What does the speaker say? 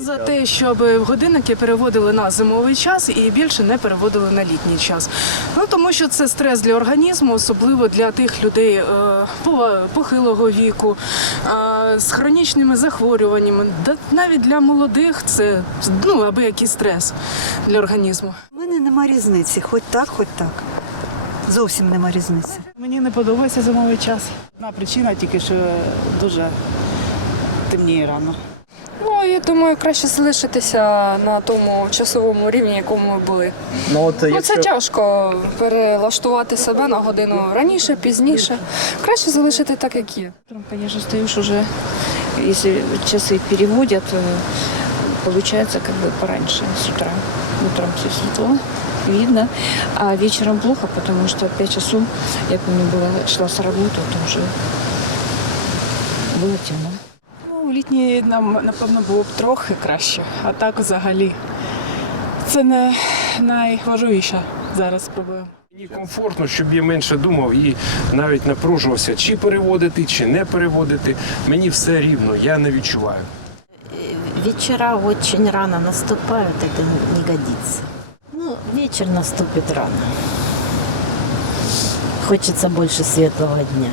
За те, щоб годинники переводили на зимовий час і більше не переводили на літній час. Ну тому що це стрес для організму, особливо для тих людей е, похилого віку, е, з хронічними захворюваннями. Да навіть для молодих це ну аби який стрес для організму. У мене нема різниці, хоч так, хоч так. Зовсім нема різниці. Мені не подобається зимовий час. Одна причина тільки, що дуже темніє рано Ну, я думаю, краще залишитися на тому часовому рівні, якому ми були. Ну, от, Ну, якщо... це тяжко перелаштувати себе на годину раніше, пізніше. Краще залишити так, як є. Утром, конечно, встаешь уже, если часы переводят, э, получается как бы пораньше с утра. Утром все светло, видно, а вечером плохо, потому что в 5 часов, я помню, была, шла с работы, то уже было темно. Ну, літній нам, напевно, було б трохи краще, а так взагалі. Це не найважливіша зараз проблема. Мені комфортно, щоб я менше думав і навіть напружувався, чи переводити, чи не переводити. Мені все рівно, я не відчуваю. Вечера очень рано наступают, это не годится. Ну, вечер наступит рано. Хочется больше светлого дня.